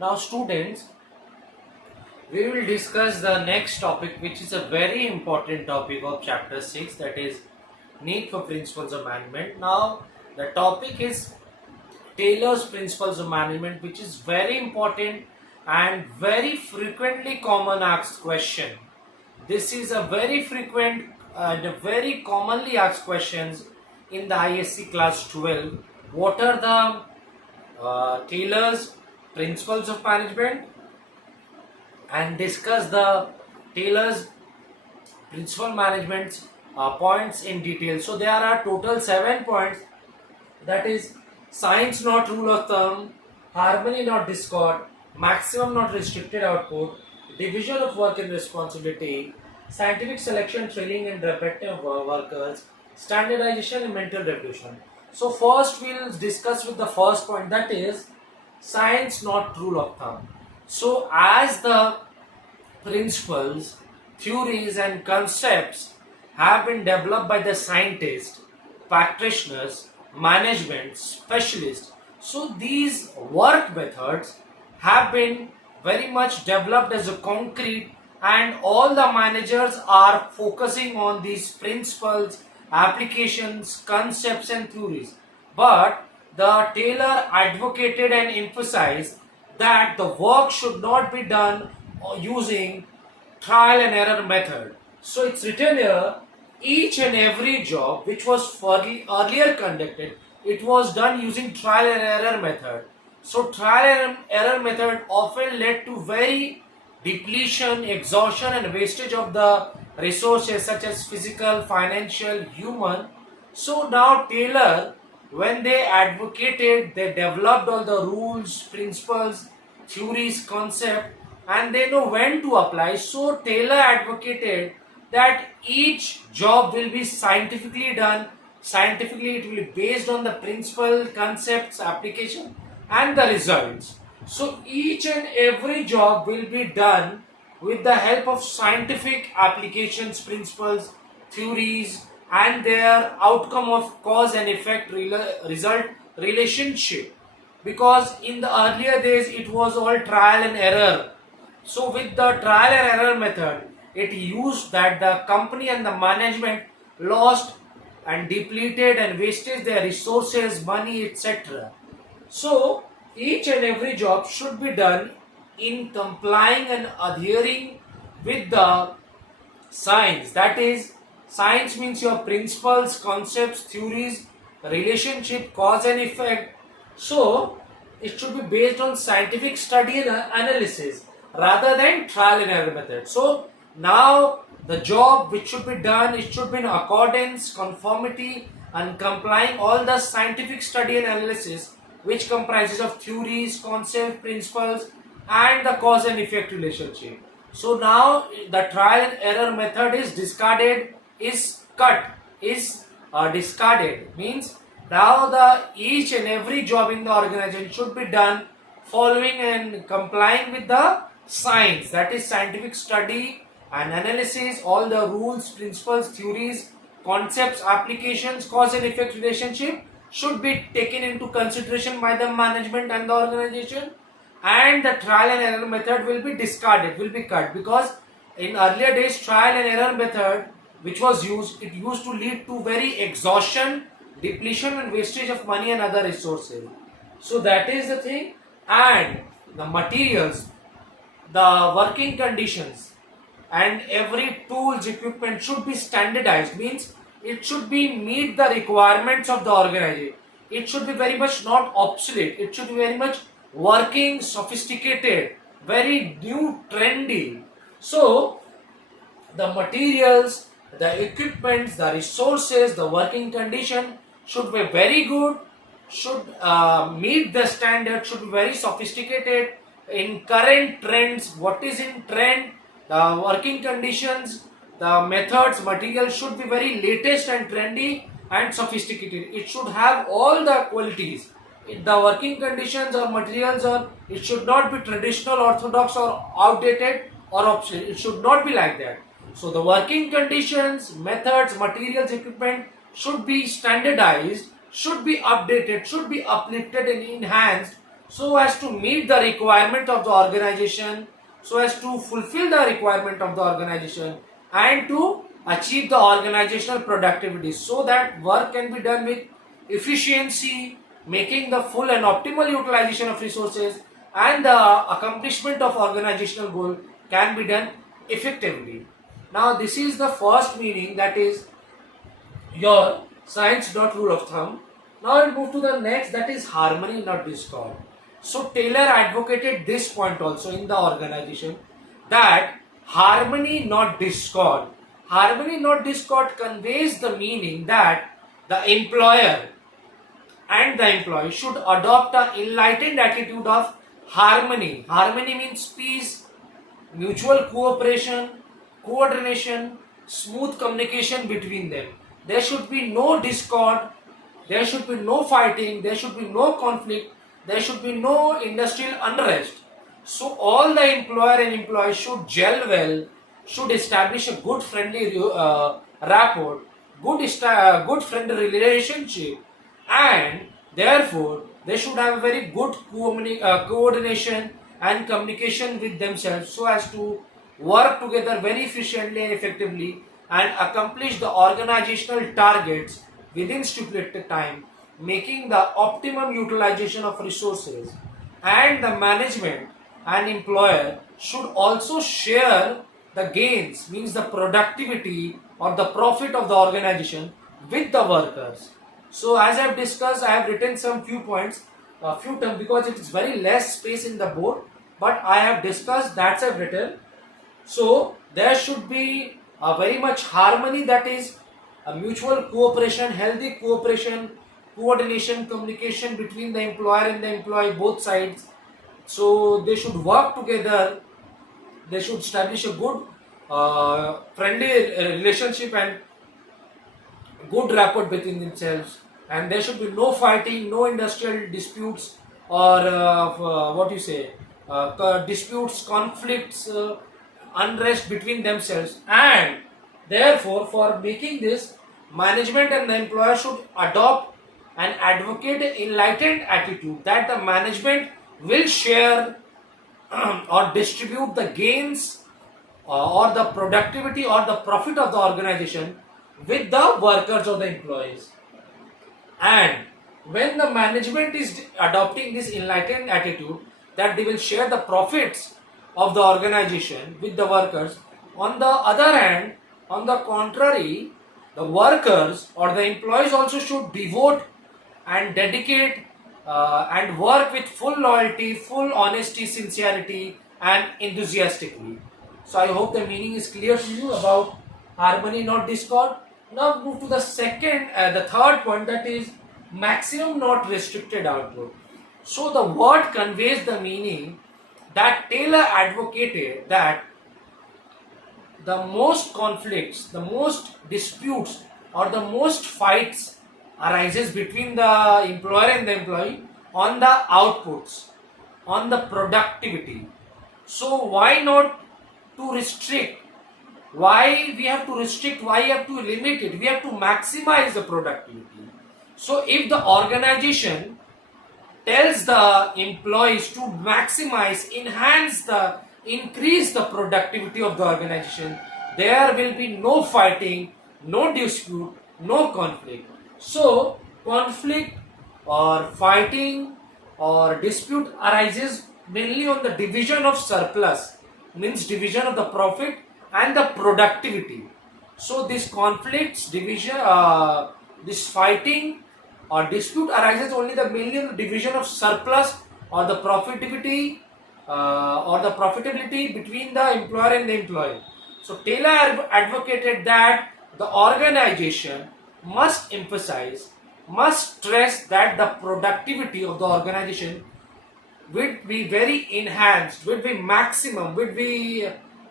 Now, students, we will discuss the next topic, which is a very important topic of chapter 6, that is need for principles of management. Now, the topic is Taylor's principles of management, which is very important and very frequently common asked question. This is a very frequent and a very commonly asked questions in the ISC class 12. What are the Taylor's principles of management, and discuss the Taylor's principal management points in detail. So there are total 7 points, that is science not rule of thumb, harmony not discord, maximum not restricted output, division of work and responsibility, scientific selection, training and repetitive workers, standardization and mental revolution. So first we'll discuss with the first point, that is science not rule of thumb. So as the principles, theories and concepts have been developed by the scientists, practitioners, management, specialists. So these work methods have been very much developed as a concrete, and all the managers are focusing on these principles, applications, concepts and theories. But the Taylor advocated and emphasized that the work should not be done using trial and error method. So it's written here, each and every job which was earlier conducted, it was done using trial and error method. So trial and error method often led to very depletion, exhaustion and wastage of the resources such as physical, financial, human. So now Taylor, when they advocated, they developed all the rules, principles, theories, concept, and they know when to apply. So Taylor advocated that each job will be scientifically done. Scientifically, it will be based on the principle, concepts, application, and the results. So each and every job will be done with the help of scientific applications, principles, theories, and their outcome of cause and effect result relationship. Because in the earlier days it was all trial and error. So with the trial and error method, it used that the company and the management lost and depleted and wasted their resources, money, etc. So each and every job should be done in complying and adhering with the science. That is, science means your principles, concepts, theories, relationship, cause and effect. So it should be based on scientific study and analysis rather than trial and error method. So now the job which should be done, it should be in accordance, conformity and complying all the scientific study and analysis, which comprises of theories, concepts, principles and the cause and effect relationship. So now the trial and error method is discarded, is cut, is discarded. Means now the each and every job in the organization should be done following and complying with the science, that is scientific study and analysis, all the rules, principles, theories, concepts, applications, cause and effect relationship should be taken into consideration by the management and the organization, and the trial and error method will be discarded, will be cut, because in earlier days trial and error method which was used, it used to lead to very exhaustion, depletion and wastage of money and other resources. So that is the thing. And the materials, the working conditions and every tools, equipment should be standardized. Means it should be meet the requirements of the organization. It should be very much not obsolete. It should be very much working, sophisticated, very new, trendy. So the materials, the equipments, the resources, the working condition should be very good, should meet the standard, should be very sophisticated in current trends. What is in trend, the working conditions, the methods, materials should be very latest and trendy and sophisticated. It should have all the qualities. The working conditions or materials, or it should not be traditional, orthodox or outdated or obsolete. It should not be like that. So the working conditions, methods, materials, equipment should be standardized, should be updated, should be uplifted and enhanced so as to meet the requirement of the organization, so as to fulfill the requirement of the organization, and to achieve the organizational productivity, so that work can be done with efficiency, making the full and optimal utilization of resources, and the accomplishment of organizational goal can be done effectively. Now this is the first meaning, that is your science dot rule of thumb. Now we'll move to the next, that is harmony not discord. So Taylor advocated this point also in the organization, that harmony not discord. Harmony not discord conveys the meaning that the employer and the employee should adopt an enlightened attitude of harmony. Harmony means peace, mutual cooperation, coordination, smooth communication between them. There should be no discord, there should be no fighting, there should be no conflict, there should be no industrial unrest. So all the employer and employee should gel well, should establish a good friendly rapport, good friendly relationship, and therefore they should have a very good coordination and communication with themselves, so as to work together very efficiently and effectively and accomplish the organizational targets within stipulated time, making the optimum utilization of resources. And the management and employer should also share the gains, means the productivity or the profit of the organization, with the workers. So as I have discussed, I have written some few points, a few terms, because it is very less space in the board, but I have discussed, that's I've written. So there should be a very much harmony, that is a mutual cooperation, healthy cooperation, coordination, communication between the employer and the employee, both sides. So they should work together, they should establish a good friendly relationship and good rapport between themselves, and there should be no fighting, no industrial disputes, or what you say, disputes, conflicts, unrest between themselves. And therefore, for making this, management and the employer should adopt and advocate an enlightened attitude, that the management will share or distribute the gains or the productivity or the profit of the organization with the workers or the employees. And when the management is adopting this enlightened attitude, that they will share the profits of the organization with the workers, on the other hand, on the contrary, the workers or the employees also should devote and dedicate and work with full loyalty, full honesty, sincerity, and enthusiastically. So I hope the meaning is clear to you about harmony not discord. Now move to the the third point, that is maximum not restricted output. So the word conveys the meaning that Taylor advocated, that the most conflicts, the most disputes, or the most fights arises between the employer and the employee on the outputs, on the productivity. So why not to restrict? Why we have to restrict? Why you have to limit it? We have to maximize the productivity. So if the organization tells the employees to maximize, increase the productivity of the organization, there will be no fighting, no dispute, no conflict. So conflict or fighting or dispute arises mainly on the division of surplus, means division of the profit and the productivity. So this conflicts, division, this fighting or dispute arises only the mainly on the division of surplus or the profitability between the employer and the employee. So Taylor advocated that the organization must emphasize, must stress that the productivity of the organization would be very enhanced, would be maximum, would be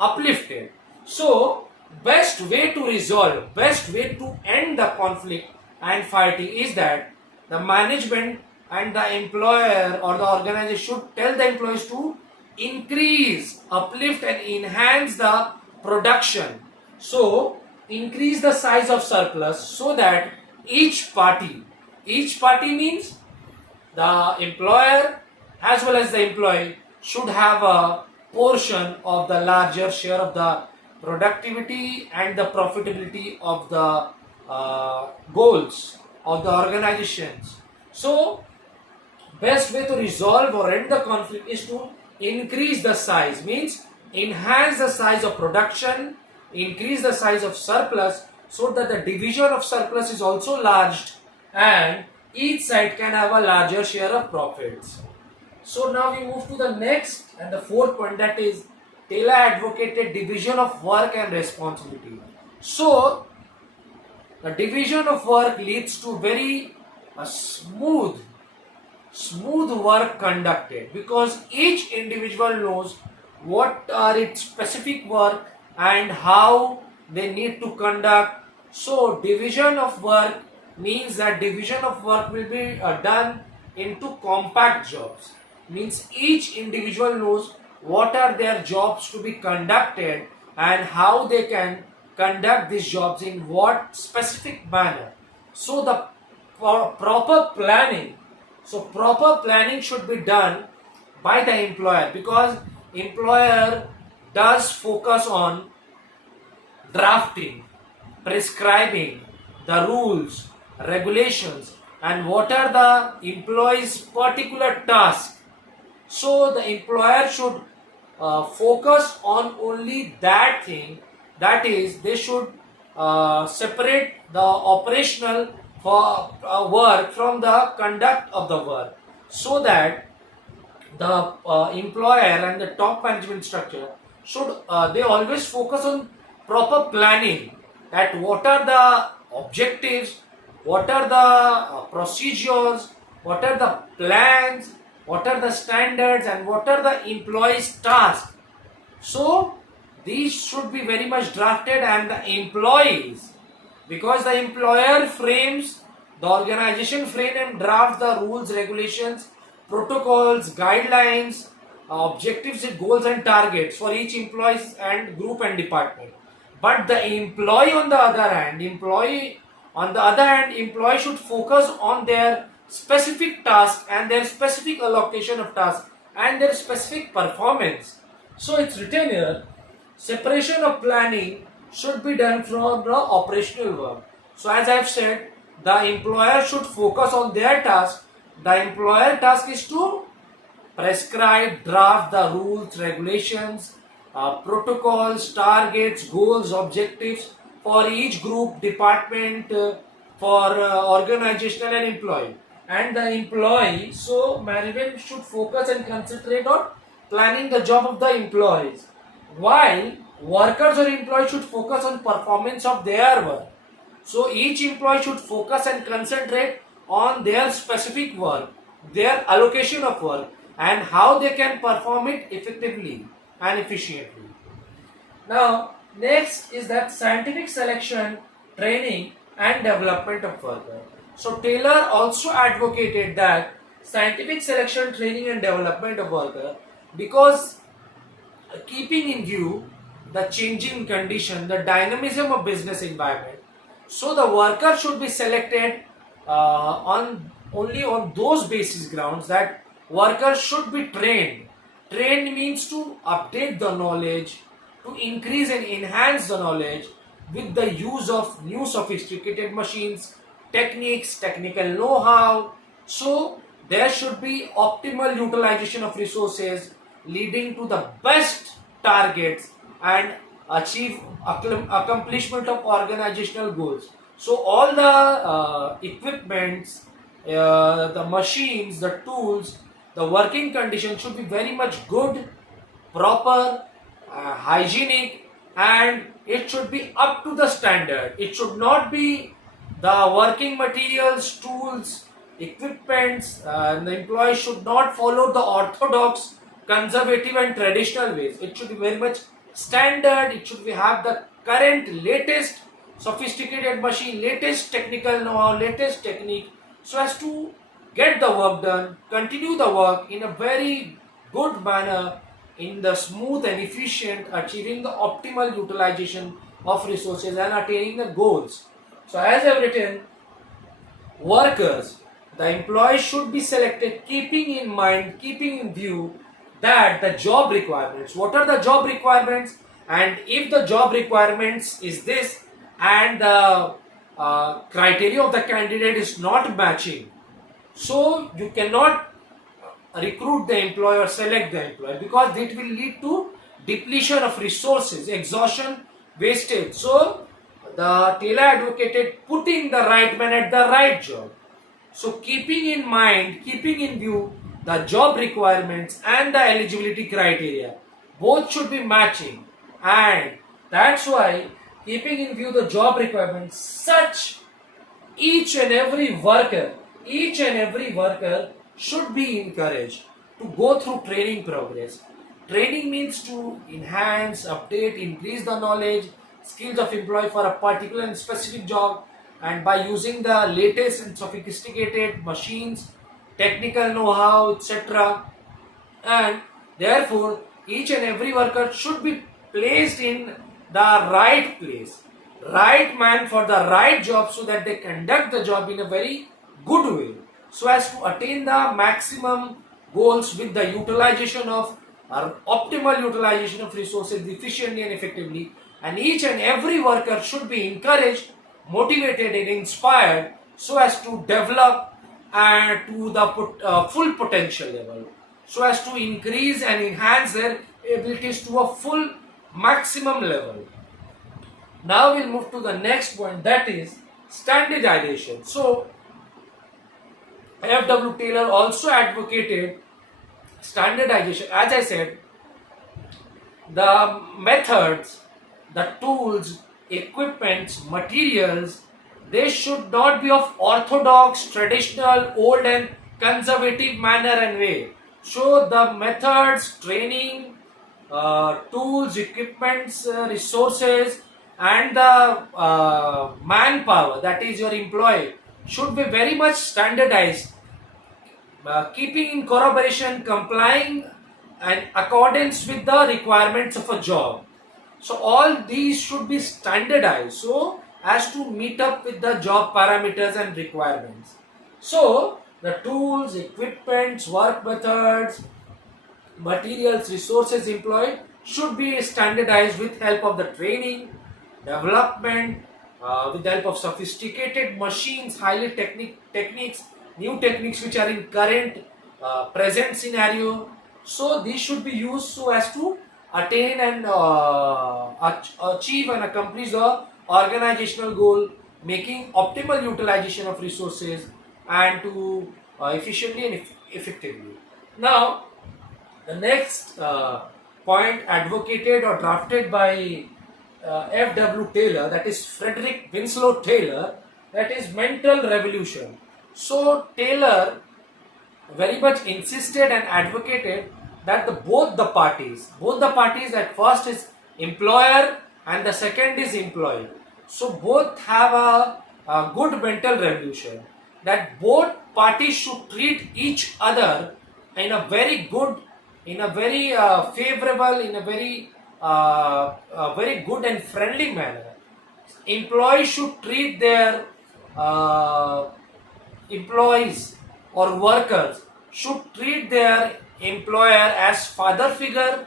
uplifted. So best way to resolve, best way to end the conflict and fighting is that the management and the employer or the organization should tell the employees to increase, uplift and enhance the production. So increase the size of surplus, so that each party means the employer as well as the employee should have a portion of the larger share of the productivity and the profitability of the goals of the organizations. So best way to resolve or end the conflict is to increase the size, means enhance the size of production, increase the size of surplus, so that the division of surplus is also large and each side can have a larger share of profits. So now we move to the next and the fourth point, that is Taylor advocated division of work and responsibility. So the division of work leads to very smooth work conducted, because each individual knows what are its specific work and how they need to conduct. So division of work means that division of work will be done into compact jobs, means each individual knows what are their jobs to be conducted and how they can conduct these jobs in what specific manner. So the proper planning, should be done by the employer, because employer does focus on drafting, prescribing the rules, regulations, and what are the employee's particular task. So the employer should focus on only that thing, that is, they should separate the operational for work from the conduct of the work, so that the employer and the top management structure should they always focus on proper planning, that what are the objectives, what are the procedures, what are the plans, what are the standards, and what are the employees' tasks. So these should be very much drafted, and the employees, because the employer frames, the organization frame and draft the rules, regulations, protocols, guidelines, objectives, goals and targets for each employee and group and department. But the employee on the other hand, employee should focus on their specific task and their specific allocation of tasks and their specific performance. So it's written here, separation of planning should be done from the operational work. So as I have said, the employer should focus on their task. The employer task is to prescribe, draft the rules, regulations, protocols, targets, goals, objectives for each group, department, for organizational and employee. And the employee, so management should focus and concentrate on planning the job of the employees, while workers or employees should focus on performance of their work. So each employee should focus and concentrate on their specific work, their allocation of work, and how they can perform it effectively and efficiently. Now, next is that scientific selection, training, and development of worker. So Taylor also advocated that scientific selection, training, and development of worker, because keeping in view the changing condition, the dynamism of business environment, so the worker should be selected on only on those basis grounds that workers should be trained. Trained means to update the knowledge, to increase and enhance the knowledge with the use of new sophisticated machines, techniques, technical know-how. So there should be optimal utilization of resources leading to the best targets and achieve accomplishment of organizational goals. So all the equipments, the machines, the tools, the working conditions should be very much good, proper, hygienic, and it should be up to the standard. It should not be the working materials, tools, equipments, the employees should not follow the orthodox, conservative and traditional ways. It should be very much standard. It should be have the current latest sophisticated machine, latest technical know-how, latest technique, so as to get the work done, continue the work in a very good manner, in the smooth and efficient, achieving the optimal utilization of resources and attaining the goals. So as I have written, workers The employee should be selected keeping in mind, keeping in view that the job requirements. What are the job requirements? And if the job requirements is this and the criteria of the candidate is not matching, so you cannot recruit the employee or select the employee, because it will lead to depletion of resources, exhaustion, wastage. So the Taylor advocated putting the right man at the right job. So keeping in mind, keeping in view the job requirements and the eligibility criteria, both should be matching, and that's why keeping in view the job requirements, such each and every worker, each and every worker should be encouraged to go through training progress. Training means to enhance, update, increase the knowledge, skills of employee for a particular and specific job, and by using the latest and sophisticated machines, technical know-how, etc. And therefore, each and every worker should be placed in the right place, right man for the right job, so that they conduct the job in a very good way, so as to attain the maximum goals with the utilization of or optimal utilization of resources efficiently and effectively. And each and every worker should be encouraged, motivated and inspired, so as to develop and to the full potential level, so as to increase and enhance their abilities to a full maximum level. Now we'll move to the next point, that is standardization. So F.W. Taylor also advocated standardization. As I said, the methods, the tools, equipments, materials, they should not be of orthodox, traditional, old and conservative manner and way. So the methods, training, tools, equipments, resources and the manpower, that is your employee, should be very much standardized, keeping in corroboration, complying and accordance with the requirements of a job. So all these should be standardized so as to meet up with the job parameters and requirements. So the tools, equipments, work methods, materials, resources employed should be standardized with help of the training, development, with the help of sophisticated machines, highly techniques, new techniques which are in current present scenario. So these should be used so as to attain and achieve and accomplish the organizational goal, making optimal utilization of resources and to efficiently and effectively. Now the next point advocated or drafted by F.W. Taylor, that is Frederick Winslow Taylor, that is mental revolution. So Taylor very much insisted and advocated that both the parties at first is employer and the second is employee. So both have a good mental revolution, that both parties should treat each other in a very good, in a very favorable, in a very good and friendly manner. Employees should treat their employees or workers should treat their employer as father figure,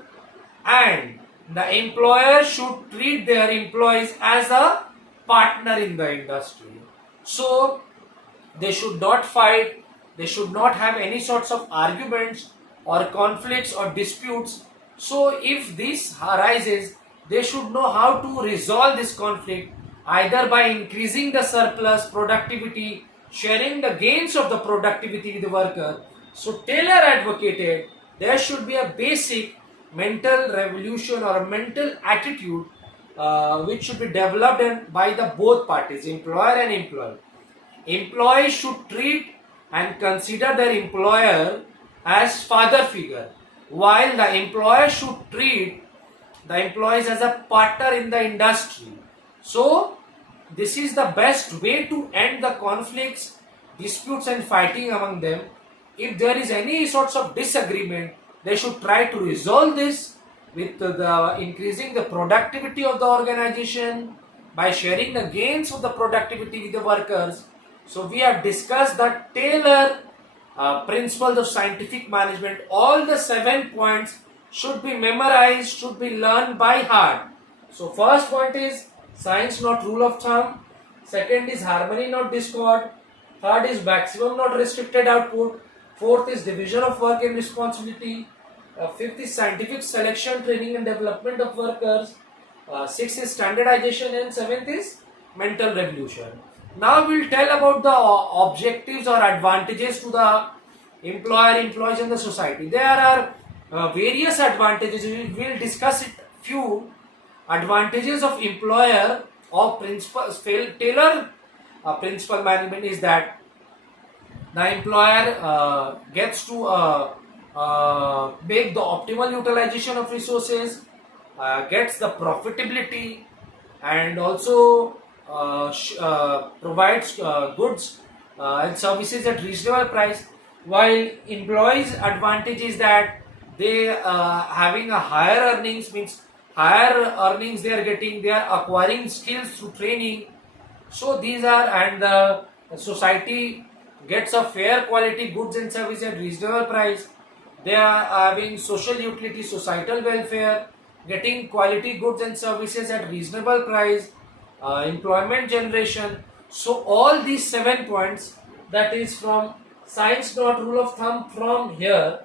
and the employer should treat their employees as a partner in the industry. So they should not fight, they should not have any sorts of arguments or conflicts or disputes. So if this arises, they should know how to resolve this conflict, either by increasing the surplus productivity, sharing the gains of the productivity with the worker. So Taylor advocated there should be a basic mental revolution or a mental attitude which should be developed by the both parties, employer and employee. Employees should treat and consider their employer as father figure, while the employer should treat the employees as a partner in the industry. So this is the best way to end the conflicts, disputes and fighting among them. If there is any sorts of disagreement, they should try to resolve this with the increasing the productivity of the organization, by sharing the gains of the productivity with the workers, So we have discussed the Taylor principles of scientific management. All the 7 points should be memorized, should be learned by heart. So first point is science not rule of thumb. Second is harmony not discord. Third is maximum not restricted output. Fourth is division of work and responsibility. Fifth is scientific selection, training and development of workers. Sixth is standardization, and seventh is mental revolution. Now we'll tell about the objectives or advantages to the employer, employees and the society. There are various advantages. We will discuss it few advantages of employer or principal Taylor principal management is that the employer gets to make the optimal utilization of resources, gets the profitability, and also provides goods and services at reasonable price. While employees' advantage is that they having a higher earnings, means higher earnings they are getting, they are acquiring skills through training. So these are, and the society gets a fair quality goods and services at reasonable price. They are having social utility, societal welfare, getting quality goods and services at reasonable price, employment generation. So all these 7 points, that is from science not rule of thumb. From here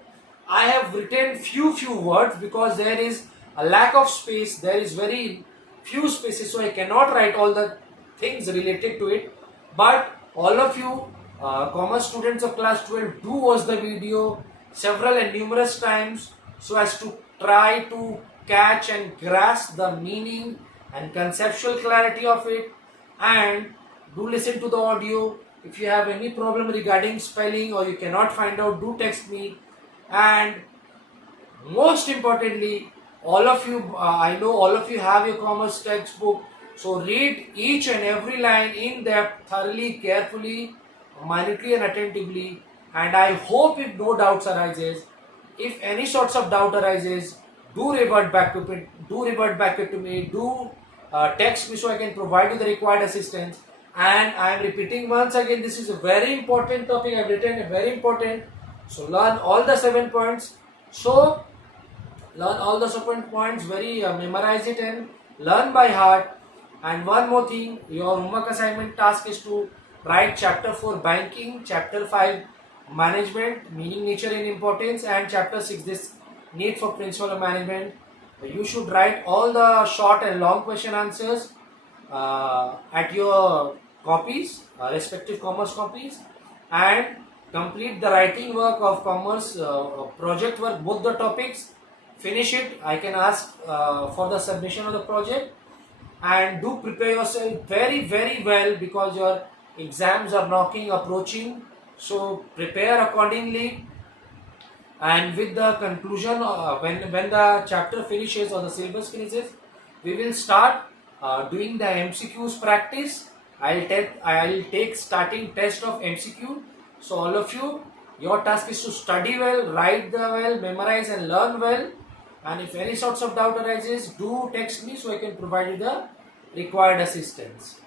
I have written few words because there is a lack of space, there is very few spaces, so I cannot write all the things related to it. But all of you commerce students of class 12, do watch the video several and numerous times so as to try to catch and grasp the meaning and conceptual clarity of it, and do listen to the audio. If you have any problem regarding spelling or you cannot find out, do text me. And most importantly, all of you, I know all of you have your commerce textbook, so read each and every line in depth, thoroughly, carefully, minutely and attentively. And I hope if no doubts arises, if any sorts of doubt arises, do revert back to me, do text me so I can provide you the required assistance. And I am repeating once again, this is a very important topic. I have written a very important. So learn all the 7 points. So learn all the 7 points, very memorize it and learn by heart. And one more thing, your homework assignment task is to write chapter 4 banking, chapter 5 management, meaning, nature and importance, and chapter 6 this need for principle of management. You should write all the short and long question answers at your copies, respective commerce copies, and complete the writing work of commerce project work, both the topics. Finish it. I can ask for the submission of the project, and do prepare yourself very well because your exams are approaching. So prepare accordingly. And with the conclusion, when the chapter finishes or the syllabus finishes, we will start doing the MCQs practice. I'll take starting test of MCQ. So all of you, your task is to study well, write well, memorize and learn well. And if any sorts of doubt arises, do text me so I can provide you the required assistance.